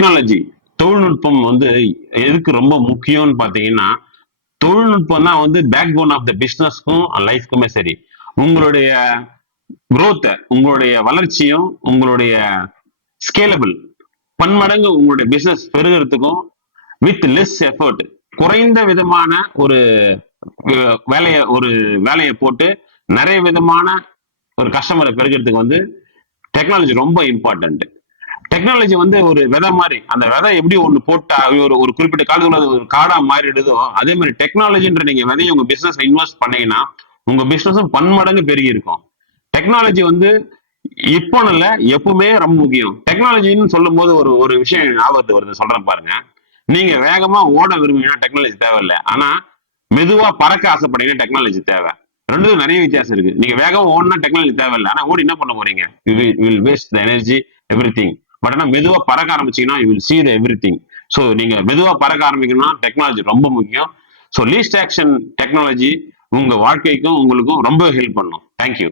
Technology, தொழில்நுட்பம் வந்து எதுக்கு ரொம்ப முக்கியம்னு பாத்தீங்கன்னா, தொழில்நுட்பம் தான் வந்து பேக் போன் ஆஃப் த பிசினஸ்க்கும் லைஃப்க்குமே சரி. உங்களுடைய growth, உங்களுடைய வளர்ச்சியும், உங்களுடைய ஸ்கேலபிள் பன்மடங்கு உங்களுடைய பிசினஸ் பெருகிறதுக்கும் வித் லெஸ் எஃபர்ட், குறைந்த விதமான ஒரு வேலையை போட்டு நிறைய விதமான ஒரு கஸ்டமரை பெருகிறதுக்கு வந்து டெக்னாலஜி ரொம்ப இம்பார்ட்டன்ட். டெக்னாலஜி வந்து ஒரு விதை மாதிரி, அந்த விதை எப்படி ஒண்ணு போட்டா ஒரு குறிப்பிட்ட காலத்துல அது ஒரு காடா மாறிடுதோ, அதே மாதிரி டெக்னாலஜின்ற நீங்க விதையை உங்க பிசினஸ் இன்வெஸ்ட் பண்ணீங்கன்னா உங்க பிசினஸும் பன்மடங்கு பெருகி இருக்கும். டெக்னாலஜி வந்து இப்போ இல்ல, எப்பவுமே ரொம்ப முக்கியம். டெக்னாலஜின்னு சொல்லும் போது ஒரு ஒரு விஷயம் ஞாபகத்துக்கு வருது, சொல்றேன் பாருங்க. நீங்க வேகமா ஓட விரும்புனீங்கன்னா டெக்னாலஜி தேவையில்லை. ஆனா மெதுவா பறக்க ஆசைப்பட்டீங்கன்னா டெக்னாலஜி தேவை. ரெண்டுக்கும் நிறைய வித்தியாசம் இருக்கு. நீங்க வேகமா ஓடினா டெக்னாலஜி தேவையில்லை. ஆனா ஓடி என்ன பண்ண போறீங்க? You will waste the energy, everything. But ஆனா மெதுவா பறக்க ஆரம்பிச்சீங்கன்னா you will see the everything. So நீங்க மெதுவா பறக்க ஆரம்பிக்கணும்னா டெக்னாலஜி ரொம்ப முக்கியம். ஸோ லீஸ்ட் ஆக்ஷன் டெக்னாலஜி உங்க வாழ்க்கைக்கும் உங்களுக்கும் ரொம்ப ஹெல்ப் பண்ணும். தேங்க்யூ.